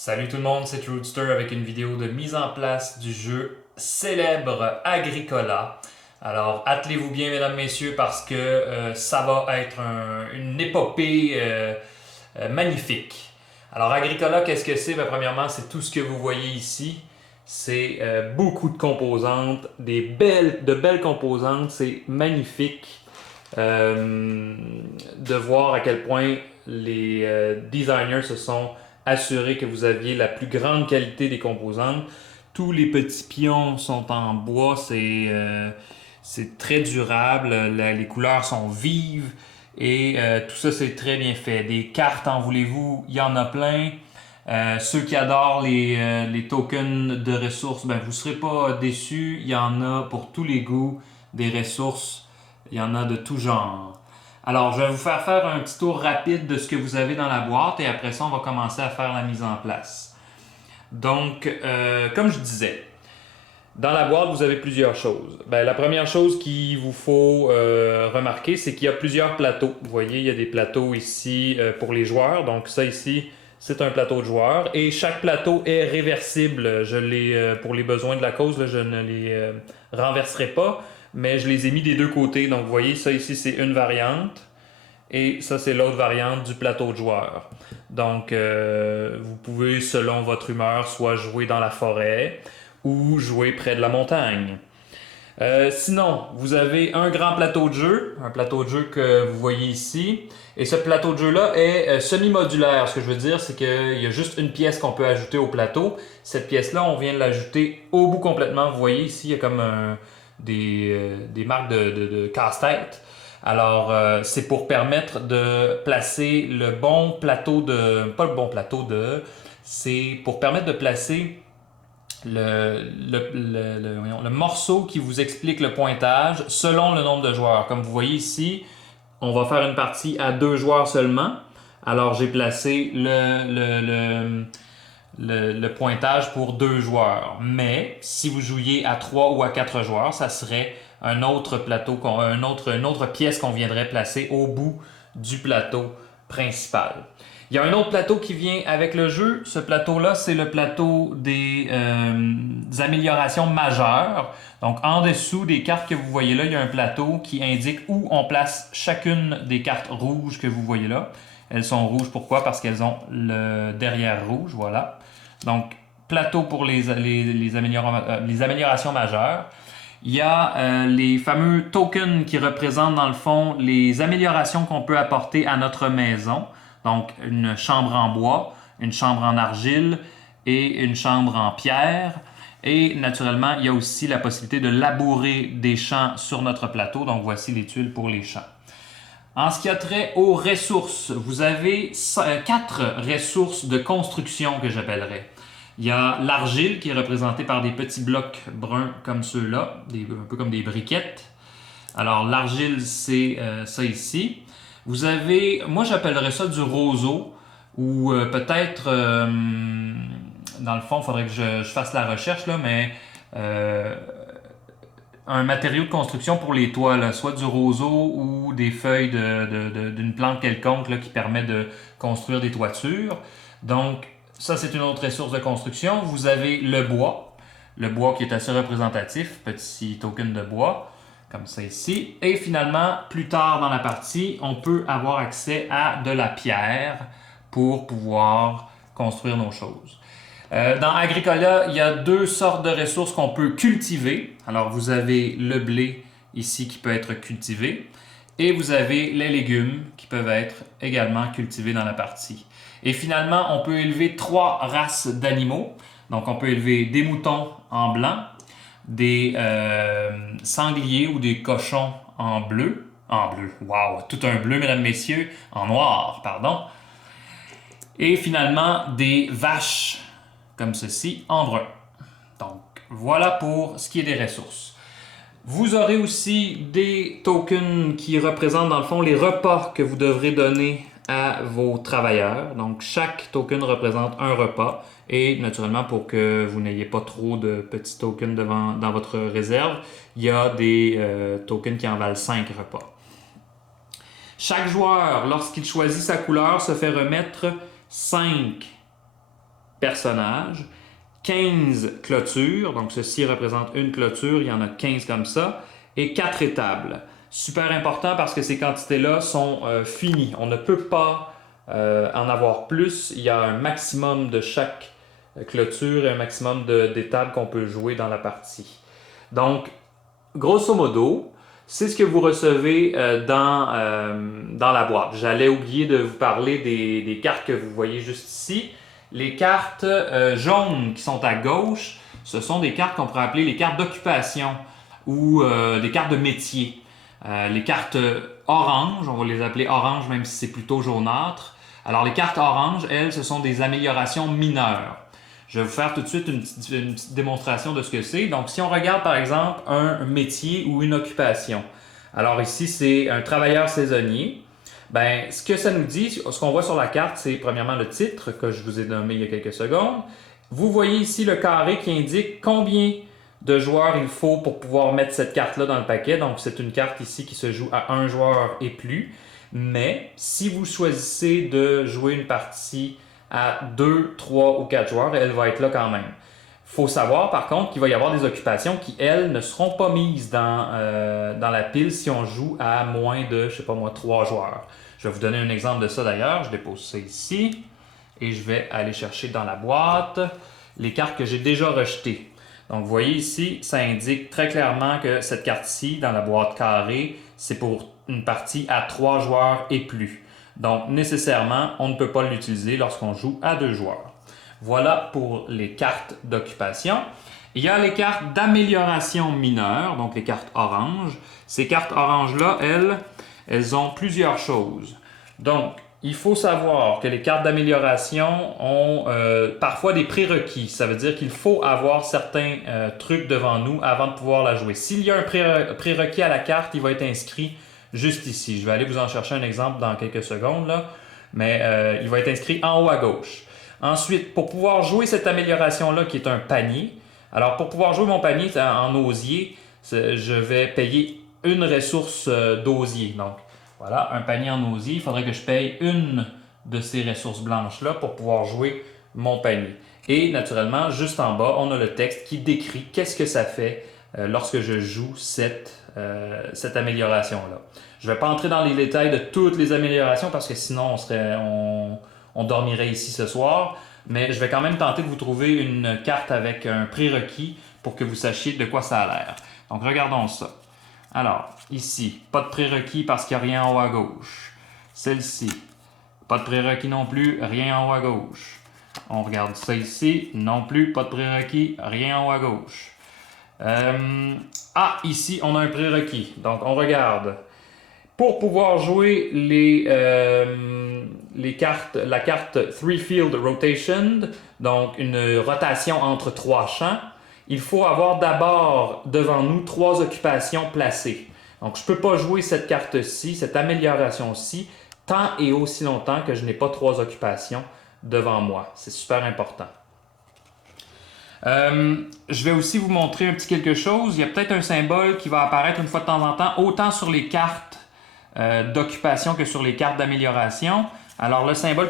Salut tout le monde, c'est Roadster avec une vidéo de mise en place du jeu célèbre Agricola. Alors attelez-vous bien mesdames, messieurs, parce que ça va être une épopée magnifique. Alors Agricola, qu'est-ce que c'est? Premièrement, c'est tout ce que vous voyez ici. C'est beaucoup de composantes, de belles composantes, c'est magnifique de voir à quel point les designers se sont assurer que vous aviez la plus grande qualité des composantes. Tous les petits pions sont en bois, c'est très durable, les couleurs sont vives et tout ça c'est très bien fait. Des cartes, en voulez-vous, il y en a plein. Ceux qui adorent les tokens de ressources, ben, vous ne serez pas déçus. Il y en a pour tous les goûts, des ressources. Il y en a de tout genre. Alors, je vais vous faire un petit tour rapide de ce que vous avez dans la boîte et après ça, on va commencer à faire la mise en place. Donc, comme je disais, dans la boîte, vous avez plusieurs choses. Ben, la première chose qu'il vous faut remarquer, c'est qu'il y a plusieurs plateaux. Vous voyez, il y a des plateaux ici pour les joueurs. Donc, ça ici, c'est un plateau de joueurs. Et chaque plateau est réversible. Pour les besoins de la cause, là, je ne les renverserai pas, mais je les ai mis des deux côtés. Donc, vous voyez, ça ici, c'est une variante. Et ça, c'est l'autre variante du plateau de joueurs. Donc, vous pouvez, selon votre humeur, soit jouer dans la forêt ou jouer près de la montagne. Sinon, vous avez un grand plateau de jeu que vous voyez ici. Et ce plateau de jeu-là est semi-modulaire. Ce que je veux dire, c'est qu'il y a juste une pièce qu'on peut ajouter au plateau. Cette pièce-là, on vient de l'ajouter au bout complètement. Vous voyez ici, il y a comme des marques de casse-tête. Alors, c'est pour permettre de placer le bon plateau de... Pas le bon plateau de... C'est pour permettre de placer le morceau qui vous explique le pointage selon le nombre de joueurs. Comme vous voyez ici, on va faire une partie à 2 joueurs seulement. Alors, j'ai placé le pointage pour 2 joueurs. Mais si vous jouiez à 3 ou à 4 joueurs, ça serait un autre plateau, une autre pièce qu'on viendrait placer au bout du plateau principal. Il y a un autre plateau qui vient avec le jeu. Ce plateau-là, c'est le plateau des améliorations majeures. Donc, en dessous des cartes que vous voyez là, il y a un plateau qui indique où on place chacune des cartes rouges que vous voyez là. Elles sont rouges, pourquoi? Parce qu'elles ont le derrière rouge, voilà. Donc, plateau pour les améliorations majeures. Il y a les fameux tokens qui représentent dans le fond les améliorations qu'on peut apporter à notre maison. Donc, une chambre en bois, une chambre en argile et une chambre en pierre. Et naturellement, il y a aussi la possibilité de labourer des champs sur notre plateau. Donc, voici les tuiles pour les champs. En ce qui a trait aux ressources, vous avez 4 ressources de construction que j'appellerais. Il y a l'argile qui est représentée par des petits blocs bruns comme ceux-là, un peu comme des briquettes. Alors l'argile, c'est ça ici. Vous avez, moi j'appellerais ça du roseau, ou peut-être, dans le fond, il faudrait que je fasse la recherche, là, mais un matériau de construction pour les toits, là, soit du roseau ou des feuilles d'une plante quelconque là, qui permet de construire des toitures. Donc, ça, c'est une autre ressource de construction. Vous avez le bois qui est assez représentatif, petit token de bois, comme ça ici. Et finalement, plus tard dans la partie, on peut avoir accès à de la pierre pour pouvoir construire nos choses. Dans Agricola, il y a 2 sortes de ressources qu'on peut cultiver. Alors, vous avez le blé ici qui peut être cultivé et vous avez les légumes qui peuvent être également cultivés dans la partie. Et finalement, on peut élever 3 races d'animaux. Donc, on peut élever des moutons en blanc, des sangliers ou des cochons en bleu. En bleu, wow, tout un bleu, mesdames, messieurs, en noir, pardon. Et finalement, des vaches comme ceci, en brun. Donc, voilà pour ce qui est des ressources. Vous aurez aussi des tokens qui représentent dans le fond les repas que vous devrez donner à vos travailleurs. Donc, chaque token représente un repas. Et naturellement, pour que vous n'ayez pas trop de petits tokens dans votre réserve, il y a des tokens qui en valent 5 repas. Chaque joueur, lorsqu'il choisit sa couleur, se fait remettre 5 personnages, 15 clôtures, donc ceci représente une clôture, il y en a 15 comme ça, et 4 étables. Super important parce que ces quantités-là sont finies. On ne peut pas en avoir plus. Il y a un maximum de chaque clôture et un maximum d'étables qu'on peut jouer dans la partie. Donc, grosso modo, c'est ce que vous recevez dans la boîte. J'allais oublier de vous parler des cartes que vous voyez juste ici. Les cartes jaunes qui sont à gauche, ce sont des cartes qu'on pourrait appeler les cartes d'occupation ou des cartes de métier. Les cartes orange, on va les appeler orange même si c'est plutôt jaunâtre. Alors les cartes orange, elles, ce sont des améliorations mineures. Je vais vous faire tout de suite une petite démonstration de ce que c'est. Donc, si on regarde par exemple un métier ou une occupation, alors ici c'est un travailleur saisonnier. Ben, ce que ça nous dit, ce qu'on voit sur la carte, c'est premièrement le titre que je vous ai nommé il y a quelques secondes. Vous voyez ici le carré qui indique combien de joueurs il faut pour pouvoir mettre cette carte-là dans le paquet. Donc, c'est une carte ici qui se joue à un joueur et plus. Mais si vous choisissez de jouer une partie à 2, 3 ou 4 joueurs, elle va être là quand même. Il faut savoir par contre qu'il va y avoir des occupations qui, elles, ne seront pas mises dans la pile si on joue à moins de, je sais pas moi, 3 joueurs. Je vais vous donner un exemple de ça d'ailleurs. Je dépose ça ici et je vais aller chercher dans la boîte les cartes que j'ai déjà rejetées. Donc vous voyez ici, ça indique très clairement que cette carte-ci, dans la boîte carrée, c'est pour une partie à 3 joueurs et plus. Donc, nécessairement, on ne peut pas l'utiliser lorsqu'on joue à 2 joueurs. Voilà pour les cartes d'occupation. Il y a les cartes d'amélioration mineure, donc les cartes orange. Ces cartes oranges-là, elles ont plusieurs choses. Donc, il faut savoir que les cartes d'amélioration ont parfois des prérequis. Ça veut dire qu'il faut avoir certains trucs devant nous avant de pouvoir la jouer. S'il y a un prérequis à la carte, il va être inscrit juste ici. Je vais aller vous en chercher un exemple dans quelques secondes, là. Mais il va être inscrit en haut à gauche. Ensuite, pour pouvoir jouer cette amélioration-là qui est un panier, alors pour pouvoir jouer mon panier en osier, je vais payer une ressource d'osier. Donc, voilà, un panier en osier, il faudrait que je paye une de ces ressources blanches-là pour pouvoir jouer mon panier. Et naturellement, juste en bas, on a le texte qui décrit qu'est-ce que ça fait lorsque je joue cette amélioration-là. Je ne vais pas entrer dans les détails de toutes les améliorations parce que sinon on dormirait ici ce soir, mais je vais quand même tenter de vous trouver une carte avec un prérequis pour que vous sachiez de quoi ça a l'air. Donc regardons ça. Alors, ici, pas de prérequis parce qu'il n'y a rien en haut à gauche. Celle-ci, pas de prérequis non plus, rien en haut à gauche. On regarde ça ici, non plus, pas de prérequis, rien en haut à gauche. Ici, on a un prérequis. Donc, on regarde. Pour pouvoir jouer la carte Three Field Rotation, donc une rotation entre 3 champs, il faut avoir d'abord devant nous 3 occupations placées. Donc, je ne peux pas jouer cette carte-ci, cette amélioration-ci, tant et aussi longtemps que je n'ai pas 3 occupations devant moi. C'est super important. Je vais aussi vous montrer un petit quelque chose. Il y a peut-être un symbole qui va apparaître une fois de temps en temps, autant sur les cartes d'occupation que sur les cartes d'amélioration. Alors, le symbole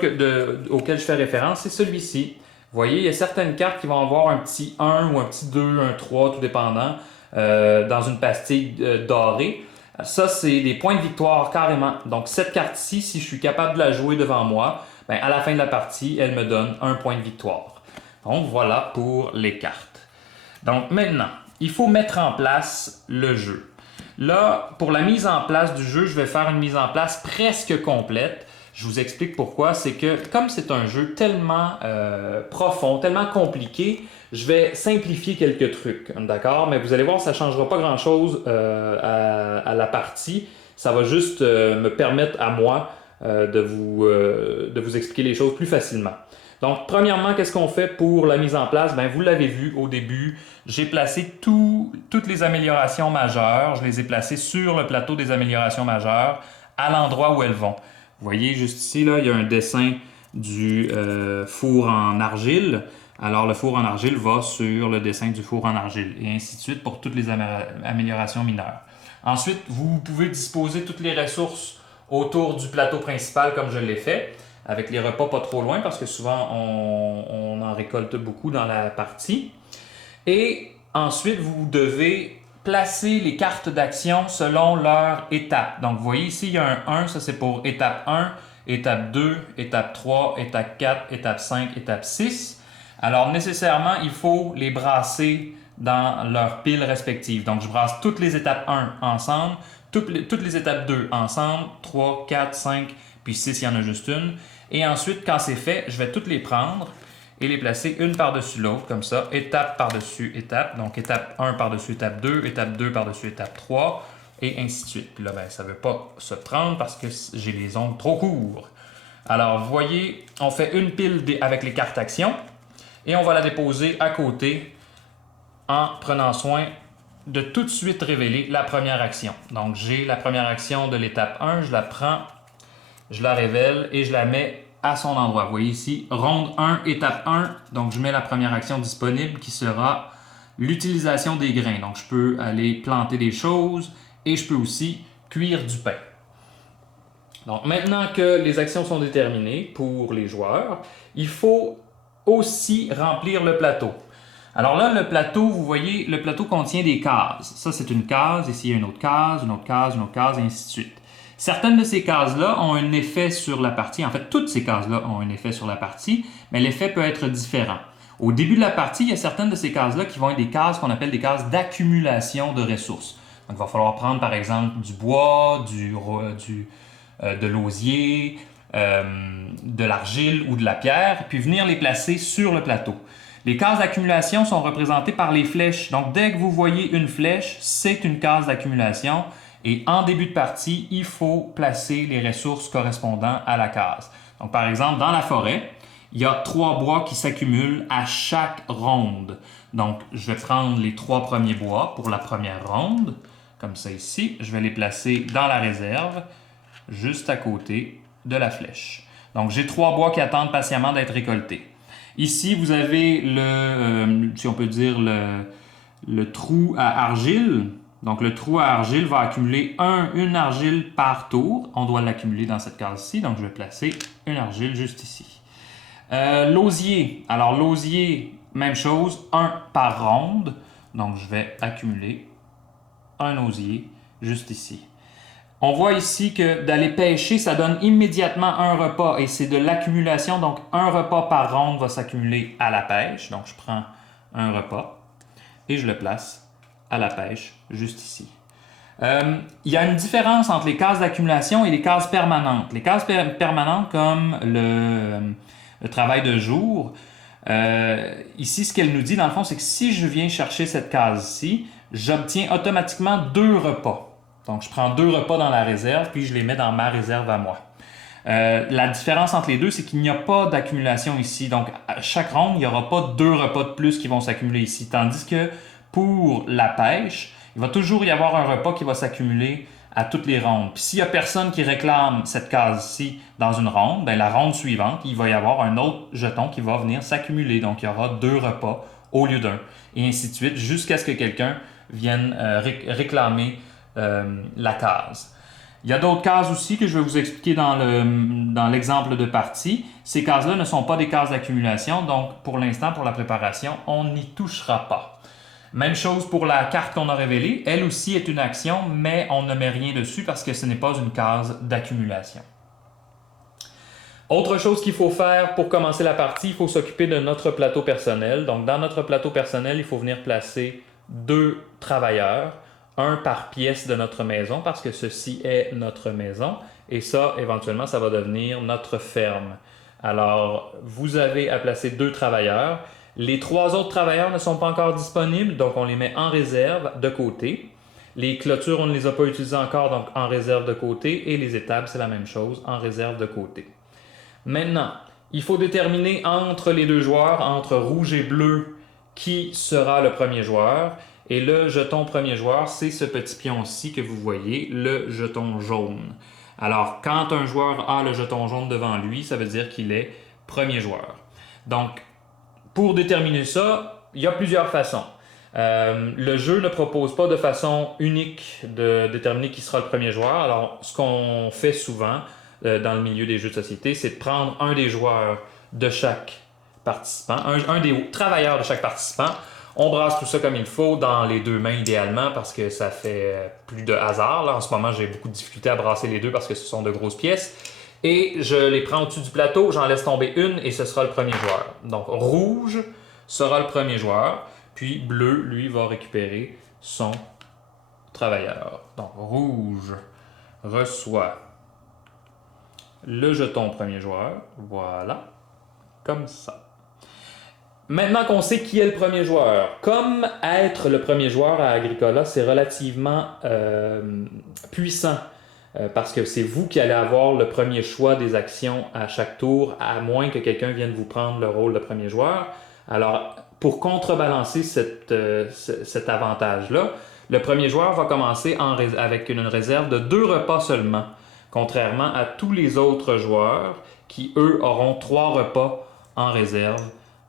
auquel je fais référence, c'est celui-ci. Vous voyez, il y a certaines cartes qui vont avoir un petit 1 ou un petit 2, un 3, tout dépendant, dans une pastille dorée. Ça, c'est des points de victoire carrément. Donc, cette carte-ci, si je suis capable de la jouer devant moi, ben, à la fin de la partie, elle me donne un point de victoire. Donc, voilà pour les cartes. Donc, maintenant, il faut mettre en place le jeu. Là, pour la mise en place du jeu, je vais faire une mise en place presque complète. Je vous explique pourquoi. C'est que comme c'est un jeu tellement profond, tellement compliqué, je vais simplifier quelques trucs, d'accord? Mais vous allez voir, ça ne changera pas grand-chose à la partie. Ça va juste me permettre à moi de vous expliquer les choses plus facilement. Donc, premièrement, qu'est-ce qu'on fait pour la mise en place? Ben, vous l'avez vu au début, j'ai placé toutes les améliorations majeures. Je les ai placées sur le plateau des améliorations majeures à l'endroit où elles vont. Vous voyez, juste ici, là, il y a un dessin du four en argile. Alors, le four en argile va sur le dessin du four en argile, et ainsi de suite pour toutes les améliorations mineures. Ensuite, vous pouvez disposer toutes les ressources autour du plateau principal comme je l'ai fait. avec les repas pas trop loin parce que souvent on en récolte beaucoup dans la partie. Et ensuite, vous devez placer les cartes d'action selon leur étape. Donc, vous voyez ici, il y a un 1, ça c'est pour étape 1, étape 2, étape 3, étape 4, étape 5, étape 6. Alors, nécessairement, il faut les brasser dans leurs piles respectives. Donc, je brasse toutes les étapes 1 ensemble, toutes les étapes 2 ensemble, 3, 4, 5, puis 6, il y en a juste une. Et ensuite, quand c'est fait, je vais toutes les prendre et les placer une par-dessus l'autre, comme ça, étape par-dessus étape. Donc, étape 1 par-dessus étape 2, étape 2 par-dessus étape 3, et ainsi de suite. Puis là, ça ne veut pas se prendre parce que j'ai les ongles trop courts. Alors, vous voyez, on fait une pile avec les cartes actions, et on va la déposer à côté en prenant soin de tout de suite révéler la première action. Donc, j'ai la première action de l'étape 1, je la prends, je la révèle et je la mets à son endroit. Vous voyez ici, ronde 1, étape 1. Donc, je mets la première action disponible qui sera l'utilisation des grains. Donc, je peux aller planter des choses et je peux aussi cuire du pain. Donc, maintenant que les actions sont déterminées pour les joueurs, il faut aussi remplir le plateau. Alors là, le plateau, vous voyez, le plateau contient des cases. Ça, c'est une case. Ici, il y a une autre case, une autre case, une autre case, et ainsi de suite. Certaines de ces cases-là ont un effet sur la partie. En fait, toutes ces cases-là ont un effet sur la partie, mais l'effet peut être différent. Au début de la partie, il y a certaines de ces cases-là qui vont être des cases qu'on appelle des cases d'accumulation de ressources. Donc, il va falloir prendre, par exemple, du bois, de l'osier, de l'argile ou de la pierre, puis venir les placer sur le plateau. Les cases d'accumulation sont représentées par les flèches. Donc, dès que vous voyez une flèche, c'est une case d'accumulation. Et en début de partie, il faut placer les ressources correspondant à la case. Donc, par exemple, dans la forêt, il y a 3 bois qui s'accumulent à chaque ronde. Donc, je vais prendre les 3 premiers bois pour la première ronde, comme ça ici. Je vais les placer dans la réserve, juste à côté de la flèche. Donc, j'ai 3 bois qui attendent patiemment d'être récoltés. Ici, vous avez si on peut dire, le trou à argile. Donc, le trou à argile va accumuler une argile par tour. On doit l'accumuler dans cette case-ci. Donc, je vais placer une argile juste ici. L'osier. Alors, l'osier, même chose, 1 par ronde. Donc, je vais accumuler un osier juste ici. On voit ici que d'aller pêcher, ça donne immédiatement un repas et c'est de l'accumulation. Donc, un repas par ronde va s'accumuler à la pêche. Donc, je prends un repas et je le place à la pêche, juste ici. Il y a une différence entre les cases d'accumulation et les cases permanentes. Les cases permanentes, comme le travail de jour, ici, ce qu'elle nous dit, dans le fond, c'est que si je viens chercher cette case-ci, j'obtiens automatiquement 2 repas. Donc, je prends 2 repas dans la réserve, puis je les mets dans ma réserve à moi. La différence entre les deux, c'est qu'il n'y a pas d'accumulation ici. Donc, à chaque ronde, il n'y aura pas 2 repas de plus qui vont s'accumuler ici. Tandis que pour la pêche, il va toujours y avoir un repas qui va s'accumuler à toutes les rondes. Puis s'il n'y a personne qui réclame cette case-ci dans une ronde, bien, la ronde suivante, il va y avoir un autre jeton qui va venir s'accumuler. Donc, il y aura 2 repas au lieu d'un. Et ainsi de suite, jusqu'à ce que quelqu'un vienne réclamer la case. Il y a d'autres cases aussi que je vais vous expliquer dans l'exemple de partie. Ces cases-là ne sont pas des cases d'accumulation, donc pour l'instant, pour la préparation, on n'y touchera pas. Même chose pour la carte qu'on a révélée. Elle aussi est une action, mais on ne met rien dessus parce que ce n'est pas une case d'accumulation. Autre chose qu'il faut faire pour commencer la partie, il faut s'occuper de notre plateau personnel. Donc, dans notre plateau personnel, il faut venir placer 2 travailleurs, un par pièce de notre maison, parce que ceci est notre maison. Et ça, éventuellement, ça va devenir notre ferme. Alors, vous avez à placer 2 travailleurs. Les 3 autres travailleurs ne sont pas encore disponibles, donc on les met en réserve de côté. Les clôtures, on ne les a pas utilisées encore, donc en réserve de côté. Et les étables, c'est la même chose, en réserve de côté. Maintenant, il faut déterminer entre les 2 joueurs, entre rouge et bleu, qui sera le premier joueur. Et le jeton premier joueur, c'est ce petit pion-ci que vous voyez, le jeton jaune. Alors, quand un joueur a le jeton jaune devant lui, ça veut dire qu'il est premier joueur. Donc, pour déterminer ça, il y a plusieurs façons. Le jeu ne propose pas de façon unique de déterminer qui sera le premier joueur. Alors, ce qu'on fait souvent, dans le milieu des jeux de société, c'est de prendre un des joueurs de chaque participant, un des travailleurs de chaque participant. On brasse tout ça comme il faut dans les deux mains idéalement parce que ça fait plus de hasard. Là, en ce moment, j'ai beaucoup de difficultés à brasser les deux parce que ce sont de grosses pièces. Et je les prends au-dessus du plateau, j'en laisse tomber une et ce sera le premier joueur. Donc rouge sera le premier joueur, puis bleu, lui, va récupérer son travailleur. Donc rouge reçoit le jeton premier joueur, voilà, comme ça. Maintenant qu'on sait qui est le premier joueur, comme être le premier joueur à Agricola, c'est relativement puissant parce que c'est vous qui allez avoir le premier choix des actions à chaque tour, à moins que quelqu'un vienne vous prendre le rôle de premier joueur. Alors, pour contrebalancer cet avantage-là, le premier joueur va commencer avec une réserve de 2 repas seulement, contrairement à tous les autres joueurs qui, eux, auront 3 repas en réserve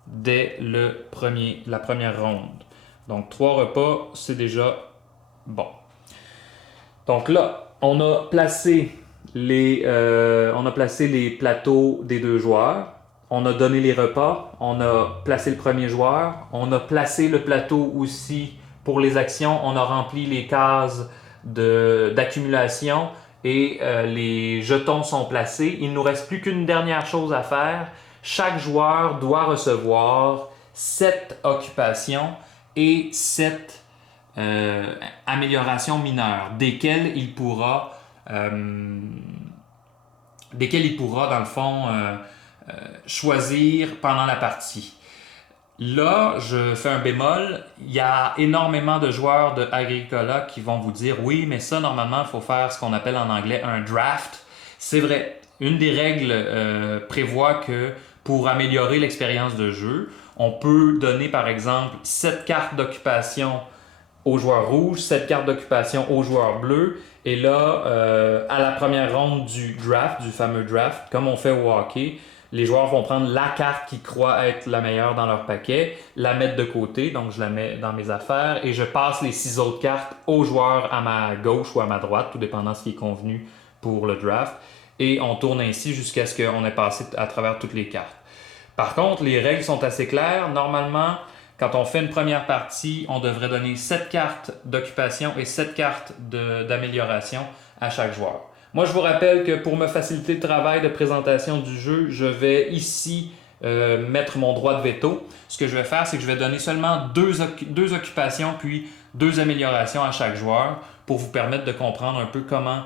dès la première ronde. Donc 3 repas, c'est déjà bon. Donc là, on a placé les plateaux des 2 joueurs. On a donné les repas. On a placé le premier joueur. On a placé le plateau aussi pour les actions. On a rempli les cases d'accumulation et les jetons sont placés. Il ne nous reste plus qu'une dernière chose à faire. Chaque joueur doit recevoir 7 occupations et 7 améliorations mineures, desquelles il pourra, dans le fond, choisir pendant la partie. Là, je fais un bémol. Il y a énormément de joueurs de Agricola qui vont vous dire « Oui, mais ça, normalement, il faut faire ce qu'on appelle en anglais un draft. » C'est vrai. Une des règles prévoit que pour améliorer l'expérience de jeu, on peut donner par exemple 7 cartes d'occupation aux joueurs rouges, 7 cartes d'occupation aux joueurs bleus. Et là, à la première ronde du draft, du fameux draft, comme on fait au hockey, les joueurs vont prendre la carte qu'ils croient être la meilleure dans leur paquet, la mettre de côté, donc je la mets dans mes affaires, et je passe les 6 autres cartes aux joueurs à ma gauche ou à ma droite, tout dépendant de ce qui est convenu pour le draft. Et on tourne ainsi jusqu'à ce qu'on ait passé à travers toutes les cartes. Par contre, les règles sont assez claires. Normalement, quand on fait une première partie, on devrait donner 7 cartes d'occupation et 7 cartes d'amélioration à chaque joueur. Moi, je vous rappelle que pour me faciliter le travail de présentation du jeu, je vais ici mettre mon droit de veto. Ce que je vais faire, c'est que je vais donner seulement 2 occupations puis 2 améliorations à chaque joueur pour vous permettre de comprendre un peu comment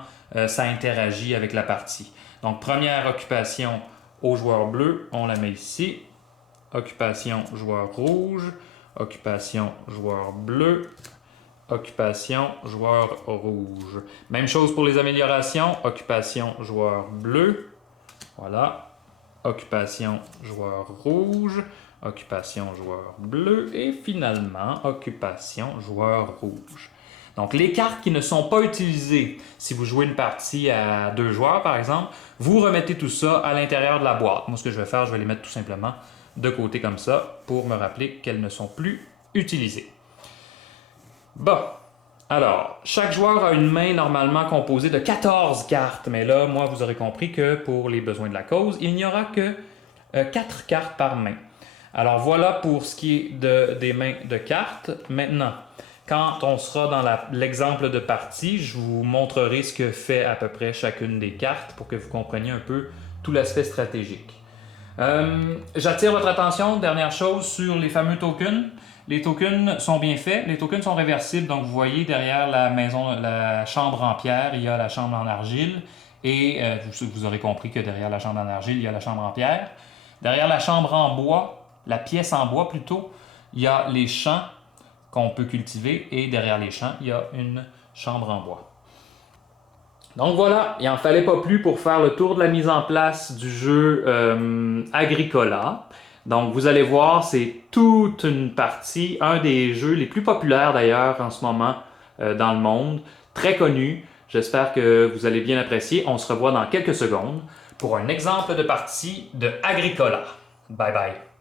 ça interagit avec la partie. Donc, première occupation au joueur bleu, on la met ici. Occupation joueur rouge, occupation joueur bleu, occupation joueur rouge. Même chose pour les améliorations, occupation joueur bleu, voilà, occupation joueur rouge, occupation joueur bleu et finalement occupation joueur rouge. Donc les cartes qui ne sont pas utilisées, si vous jouez une partie à 2 joueurs par exemple, vous remettez tout ça à l'intérieur de la boîte. Moi ce que je vais faire, je vais les mettre tout simplement de côté comme ça pour me rappeler qu'elles ne sont plus utilisées. Bon, alors, chaque joueur a une main normalement composée de 14 cartes, mais là, moi, vous aurez compris que pour les besoins de la cause, il n'y aura que 4 cartes par main. Alors voilà pour ce qui est des mains de cartes. Maintenant, quand on sera dans l'exemple de partie, je vous montrerai ce que fait à peu près chacune des cartes pour que vous compreniez un peu tout l'aspect stratégique. J'attire votre attention, dernière chose, sur les fameux tokens. Les tokens sont bien faits, les tokens sont réversibles, donc vous voyez derrière la chambre en pierre, il y a la chambre en argile, et vous aurez compris que derrière la chambre en argile, il y a la chambre en pierre. Derrière la chambre en bois, la pièce en bois plutôt, il y a les champs qu'on peut cultiver, et derrière les champs, il y a une chambre en bois. Donc voilà, il n'en fallait pas plus pour faire le tour de la mise en place du jeu Agricola. Donc vous allez voir, c'est toute une partie, un des jeux les plus populaires d'ailleurs en ce moment dans le monde, très connu. J'espère que vous allez bien apprécier. On se revoit dans quelques secondes pour un exemple de partie de Agricola. Bye bye.